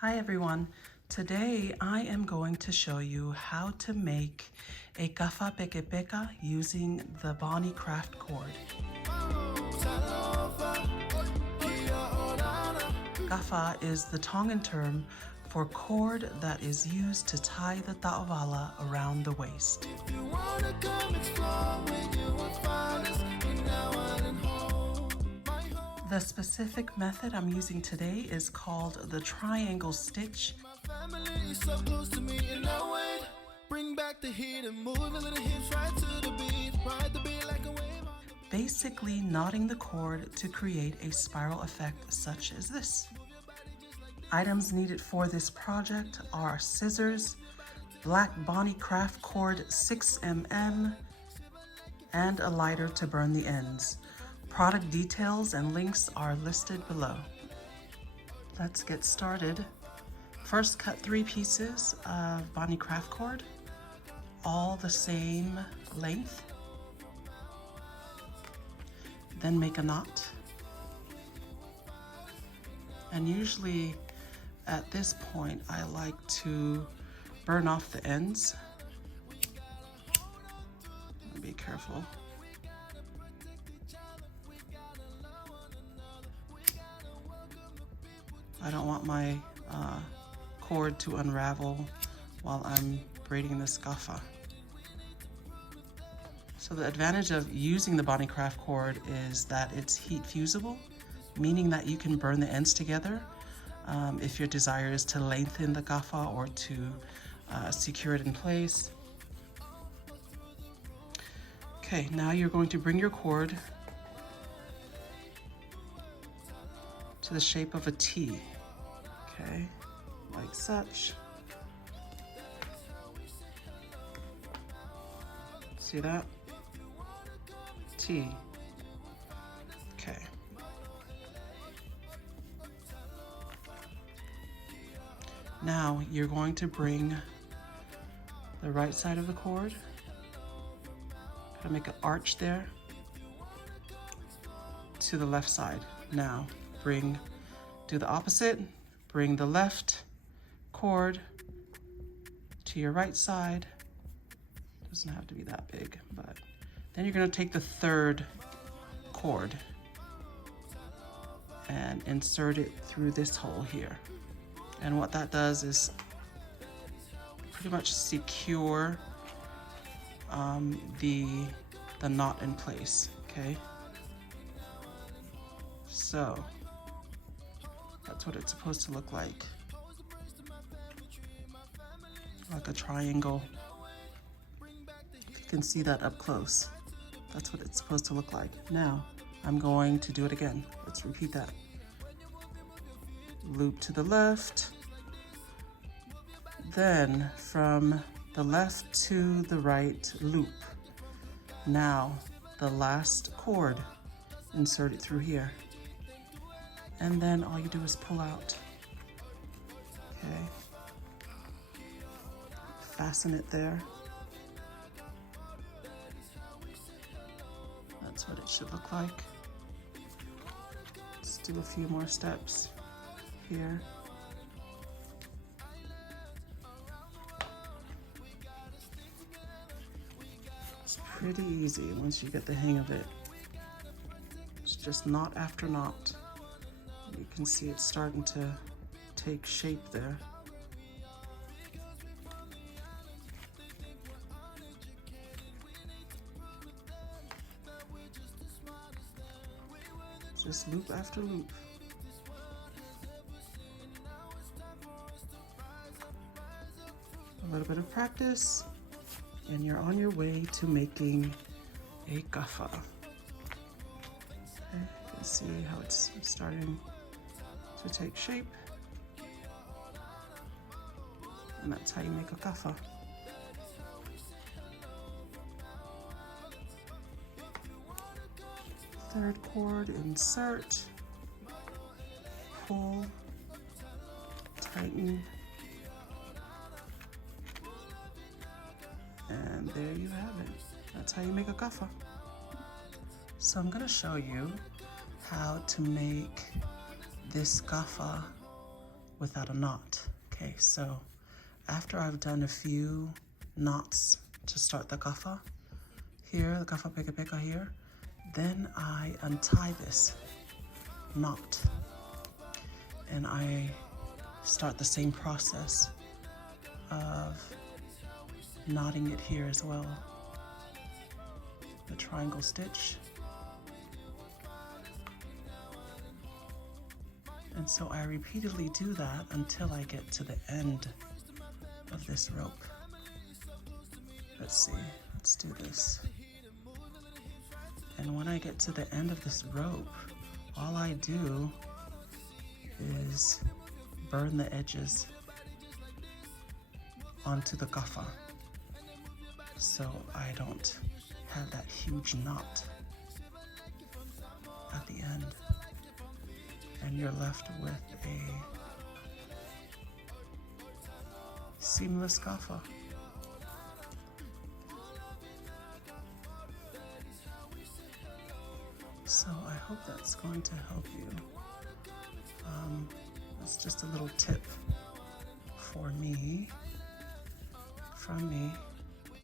Hi everyone. Today I am going to show you how to make a kafa pekepeka using the Bonnie craft cord. Kafa is the Tongan term for cord that is used to tie the ta'avala around the waist. The specific method I'm using today is called the triangle stitch. Basically knotting the cord to create a spiral effect such as this. Items needed for this project are scissors, black Bonnie craft cord 6mm, and a lighter to burn the ends. Product details and links are listed below. Let's get started. First, cut 3 pieces of Bonnie craft cord, all the same length. Then make a knot. And usually at this point, I like to burn off the ends. Be careful. I don't want my cord to unravel while I'm braiding this kafa. So the advantage of using the Bonnie craft cord is that it's heat fusible, meaning that you can burn the ends together if your desire is to lengthen the kafa or to secure it in place. Okay, now you're going to bring your cord to the shape of a T, okay, like such. See that? T. Okay. Now you're going to bring the right side of the cord, gonna make an arch there, to the left side. Now do the opposite, bring the left cord to your right side. Doesn't have to be that big, but then you're gonna take the third cord and insert it through this hole here. And what that does is pretty much secure the knot in place, okay? So that's what it's supposed to look like a triangle. You can see that up close. That's what it's supposed to look like. Now I'm going to do it again. Let's repeat that. Loop to the left, then from the left to the right loop. Now the last cord, insert it through here, and then all you do is pull out. Okay, fasten it there. That's what it should look like. Let's do a few more steps here. It's pretty easy once you get the hang of it. It's just knot after knot. You can see it's starting to take shape there. Just loop after loop. A little bit of practice, and you're on your way to making a kafa. Okay, you can see how it's starting to take shape. And that's how you make a kafa. Third cord, insert, pull, tighten, and there you have it. That's how you make a kafa. So I'm gonna show you how to make this kafa without a knot. Okay, so after I've done a few knots to start the kafa here, the kafa pekepeka here, then I untie this knot and I start the same process of knotting it here as well. The triangle stitch. And so I repeatedly do that until I get to the end of this rope. Let's see, let's do this. And when I get to the end of this rope, all I do is burn the edges onto the kafa, so I don't have that huge knot at the end. And you're left with a seamless kafa. So I hope that's going to help you. It's just a little tip for me, from me.